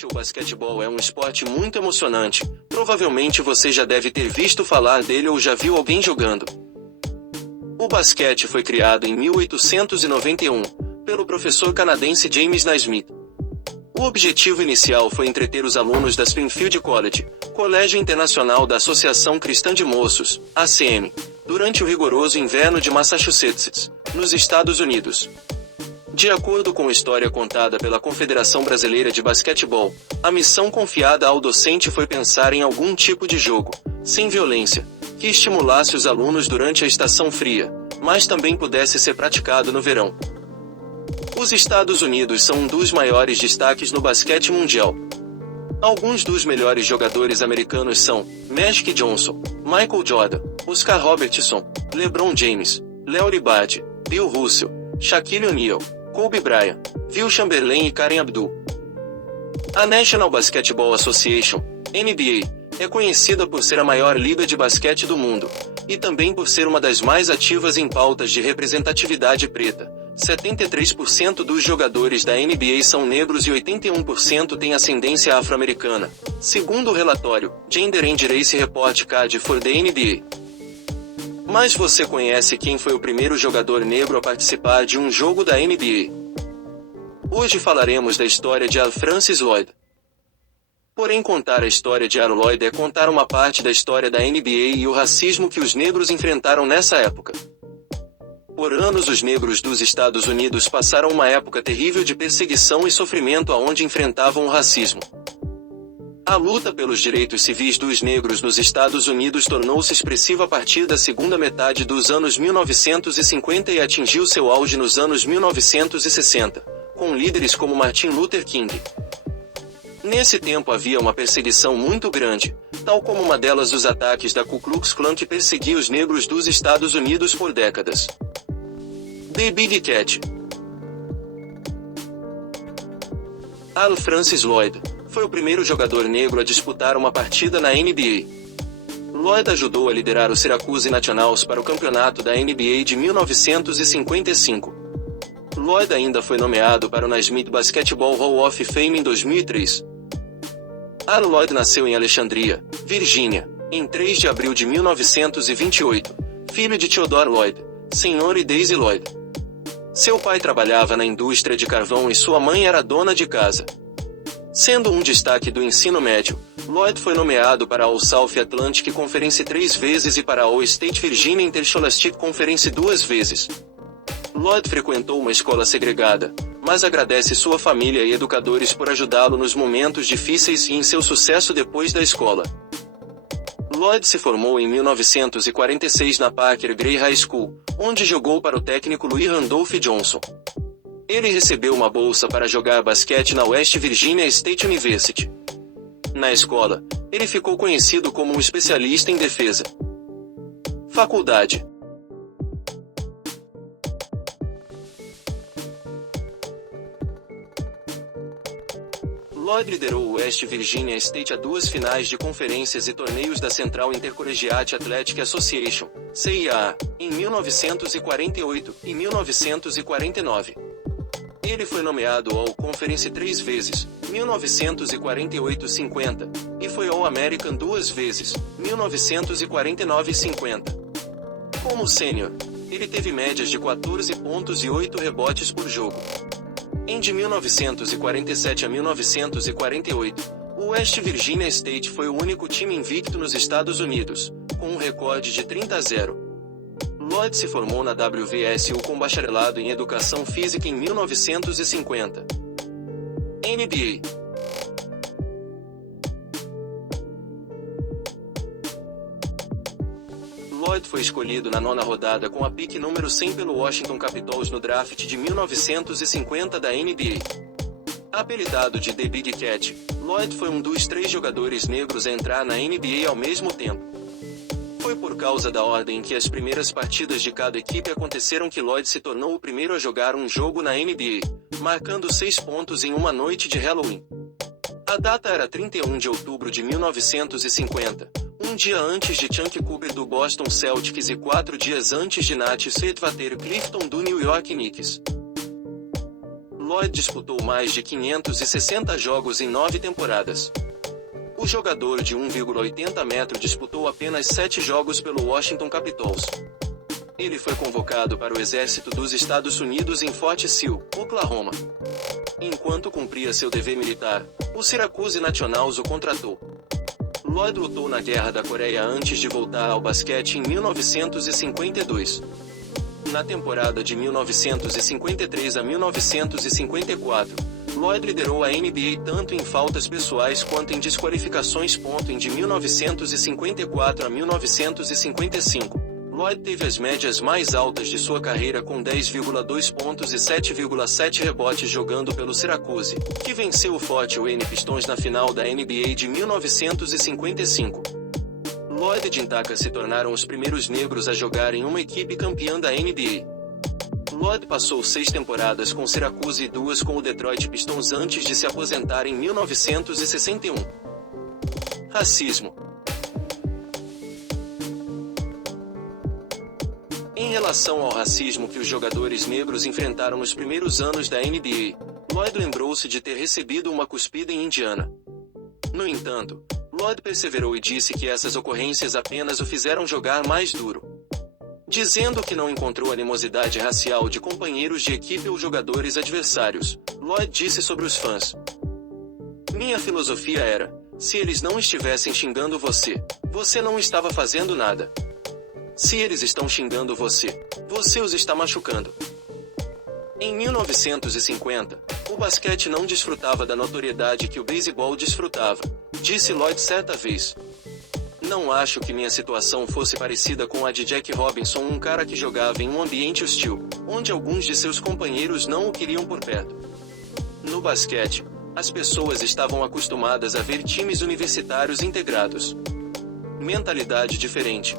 basquete ou basquetebol é um esporte muito emocionante. Provavelmente você já deve ter visto falar dele ou já viu alguém jogando. O basquete foi criado em 1891, pelo professor canadense James Naismith. O objetivo inicial foi entreter os alunos da Springfield College, Colégio Internacional da Associação Cristã de Moços, ACM, durante o rigoroso inverno de Massachusetts, nos Estados Unidos. De acordo com a história contada pela Confederação Brasileira de Basquetebol, a missão confiada ao docente foi pensar em algum tipo de jogo, sem violência, que estimulasse os alunos durante a estação fria, mas também pudesse ser praticado no verão. Os Estados Unidos são um dos maiores destaques no basquete mundial. Alguns dos melhores jogadores americanos são Magic Johnson, Michael Jordan, Oscar Robertson, LeBron James, Larry Bird, Bill Russell, Shaquille O'Neal, Kobe Bryant, Wilt Chamberlain e Kareem Abdul. A National Basketball Association, NBA, é conhecida por ser a maior liga de basquete do mundo, e também por ser uma das mais ativas em pautas de representatividade preta. 73% dos jogadores da NBA são negros e 81% têm ascendência afro-americana, segundo o relatório Gender and Race Report Card for the NBA. Mas você conhece quem foi o primeiro jogador negro a participar de um jogo da NBA? Hoje falaremos da história de Al Francis Lloyd. Porém, contar a história de Al Lloyd é contar uma parte da história da NBA e o racismo que os negros enfrentaram nessa época. Por anos os negros dos Estados Unidos passaram uma época terrível de perseguição e sofrimento aonde enfrentavam o racismo. A luta pelos direitos civis dos negros nos Estados Unidos tornou-se expressiva a partir da segunda metade dos anos 1950 e atingiu seu auge nos anos 1960, com líderes como Martin Luther King. Nesse tempo havia uma perseguição muito grande, tal como uma delas os ataques da Ku Klux Klan que perseguia os negros dos Estados Unidos por décadas. The Big Cat. Al Francis Lloyd foi o primeiro jogador negro a disputar uma partida na NBA. Lloyd ajudou a liderar o Syracuse Nationals para o campeonato da NBA de 1955. Lloyd ainda foi nomeado para o Naismith Basketball Hall of Fame em 2003. Al Lloyd nasceu em Alexandria, Virgínia, em 3 de abril de 1928, filho de Theodore Lloyd, Sr. e Daisy Lloyd. Seu pai trabalhava na indústria de carvão e sua mãe era dona de casa. Sendo um destaque do ensino médio, Lloyd foi nomeado para a All South Atlantic Conference 3 vezes e para a All State Virginia Interscholastic Conference 2 vezes. Lloyd frequentou uma escola segregada, mas agradece sua família e educadores por ajudá-lo nos momentos difíceis e em seu sucesso depois da escola. Lloyd se formou em 1946 na Parker Gray High School, onde jogou para o técnico Louis Randolph Johnson. Ele recebeu uma bolsa para jogar basquete na West Virginia State University. Na escola, ele ficou conhecido como um especialista em defesa. Faculdade. Lloyd liderou o West Virginia State a 2 finais de conferências e torneios da Central Intercollegiate Athletic Association, CIA, em 1948 e 1949. Ele foi nomeado All Conference 3 vezes, 1948-50, e foi All-American 2 vezes, 1949 e 50. Como sênior, ele teve médias de 14 pontos e 8 rebotes por jogo. Em de 1947 a 1948, o West Virginia State foi o único time invicto nos Estados Unidos, com um recorde de 30-0. Lloyd se formou na WVSU com bacharelado em Educação Física em 1950. NBA. Lloyd foi escolhido na 9ª rodada com a pick número 100 pelo Washington Capitals no draft de 1950 da NBA. Apelidado de The Big Cat, Lloyd foi um dos 3 jogadores negros a entrar na NBA ao mesmo tempo. Foi por causa da ordem em que as primeiras partidas de cada equipe aconteceram que Lloyd se tornou o primeiro a jogar um jogo na NBA, marcando 6 pontos em uma noite de Halloween. A data era 31 de outubro de 1950, um dia antes de Chunk Cooper do Boston Celtics e 4 dias antes de Nat Sedvater Clifton do New York Knicks. Lloyd disputou mais de 560 jogos em 9 temporadas. O jogador de 1,80 metros disputou apenas 7 jogos pelo Washington Capitals. Ele foi convocado para o exército dos Estados Unidos em Fort Sill, Oklahoma. Enquanto cumpria seu dever militar, o Syracuse Nationals o contratou. Lloyd lutou na Guerra da Coreia antes de voltar ao basquete em 1952. Na temporada de 1953 a 1954, Lloyd liderou a NBA tanto em faltas pessoais quanto em desqualificações. De 1954 a 1955, Lloyd teve as médias mais altas de sua carreira com 10,2 pontos e 7,7 rebotes jogando pelo Syracuse, que venceu o Fort Wayne Pistons na final da NBA de 1955. Lloyd e Jintaka se tornaram os primeiros negros a jogar em uma equipe campeã da NBA. Lloyd passou 6 temporadas com Syracuse e 2 com o Detroit Pistons antes de se aposentar em 1961. Racismo. Em relação ao racismo que os jogadores negros enfrentaram nos primeiros anos da NBA, Lloyd lembrou-se de ter recebido uma cuspida em Indiana. No entanto, Lloyd perseverou e disse que essas ocorrências apenas o fizeram jogar mais duro. Dizendo que não encontrou animosidade racial de companheiros de equipe ou jogadores adversários, Lloyd disse sobre os fãs: "Minha filosofia era, se eles não estivessem xingando você, você não estava fazendo nada. Se eles estão xingando você, você os está machucando." Em 1950, o basquete não desfrutava da notoriedade que o beisebol desfrutava, disse Lloyd certa vez. "Não acho que minha situação fosse parecida com a de Jack Robinson, um cara que jogava em um ambiente hostil, onde alguns de seus companheiros não o queriam por perto. No basquete, as pessoas estavam acostumadas a ver times universitários integrados. Mentalidade diferente."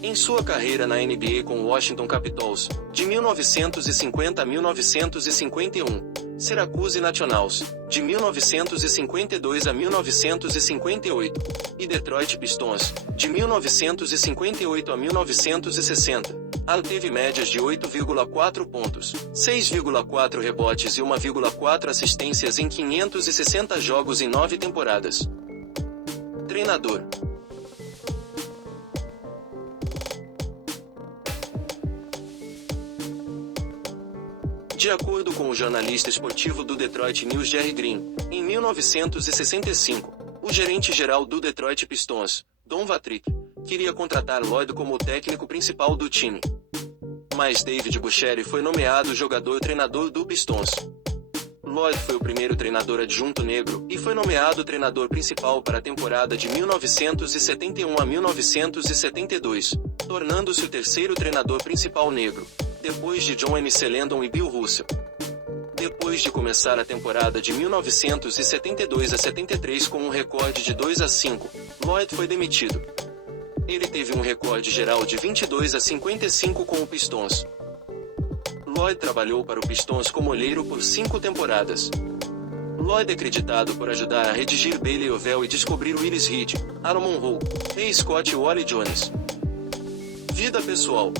Em sua carreira na NBA com o Washington Capitals, de 1950 a 1951, Syracuse Nationals, de 1952 a 1958, e Detroit Pistons, de 1958 a 1960, Al teve médias de 8,4 pontos, 6,4 rebotes e 1,4 assistências em 560 jogos em 9 temporadas. Treinador. De acordo com o jornalista esportivo do Detroit News Jerry Green, em 1965, o gerente-geral do Detroit Pistons, Don Vatrick, queria contratar Lloyd como o técnico principal do time. Mas David Bucherri foi nomeado jogador-treinador do Pistons. Lloyd foi o primeiro treinador adjunto negro e foi nomeado treinador principal para a temporada de 1971 a 1972, tornando-se o terceiro treinador principal negro, depois de John M. Landon e Bill Russell. Depois de começar a temporada de 1972 a 73 com um recorde de 2-5, Lloyd foi demitido. Ele teve um recorde geral de 22-55 com o Pistons. Lloyd trabalhou para o Pistons como olheiro por 5 temporadas. Lloyd é acreditado por ajudar a redigir Bailey Ovel e descobrir Willis Reed, Aaron Monroe, Ray Scott e Wally Jones. Vida pessoal.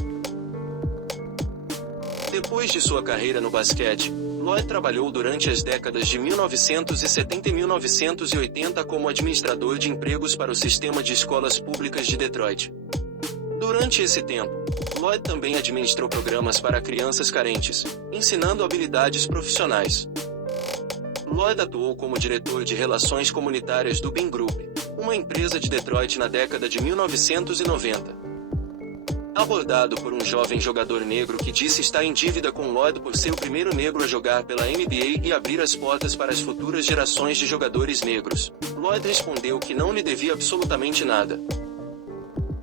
Depois de sua carreira no basquete, Lloyd trabalhou durante as décadas de 1970 e 1980 como administrador de empregos para o sistema de escolas públicas de Detroit. Durante esse tempo, Lloyd também administrou programas para crianças carentes, ensinando habilidades profissionais. Lloyd atuou como diretor de relações comunitárias do Bean Group, uma empresa de Detroit na década de 1990. Abordado por um jovem jogador negro que disse estar em dívida com Lloyd por ser o primeiro negro a jogar pela NBA e abrir as portas para as futuras gerações de jogadores negros, Lloyd respondeu que não lhe devia absolutamente nada.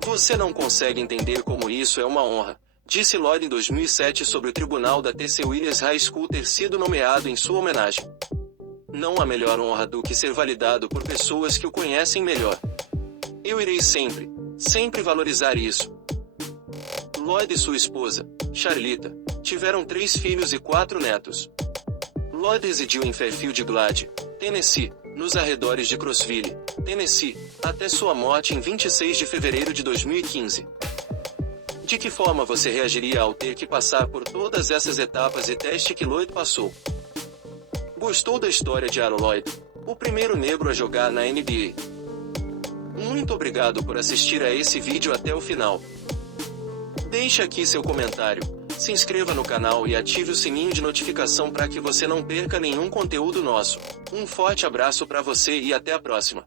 "Você não consegue entender como isso é uma honra", disse Lloyd em 2007 sobre o tribunal da T.C. Williams High School ter sido nomeado em sua homenagem. "Não há melhor honra do que ser validado por pessoas que o conhecem melhor. Eu irei sempre valorizar isso." Lloyd e sua esposa, Charlita, tiveram 3 filhos e 4 netos. Lloyd residiu em Fairfield Glade, Tennessee, nos arredores de Crossville, Tennessee, até sua morte em 26 de fevereiro de 2015. De que forma você reagiria ao ter que passar por todas essas etapas e teste que Lloyd passou? Gostou da história de Aaron Lloyd, o primeiro negro a jogar na NBA? Muito obrigado por assistir a esse vídeo até o final. Deixe aqui seu comentário, se inscreva no canal e ative o sininho de notificação para que você não perca nenhum conteúdo nosso. Um forte abraço para você e até a próxima.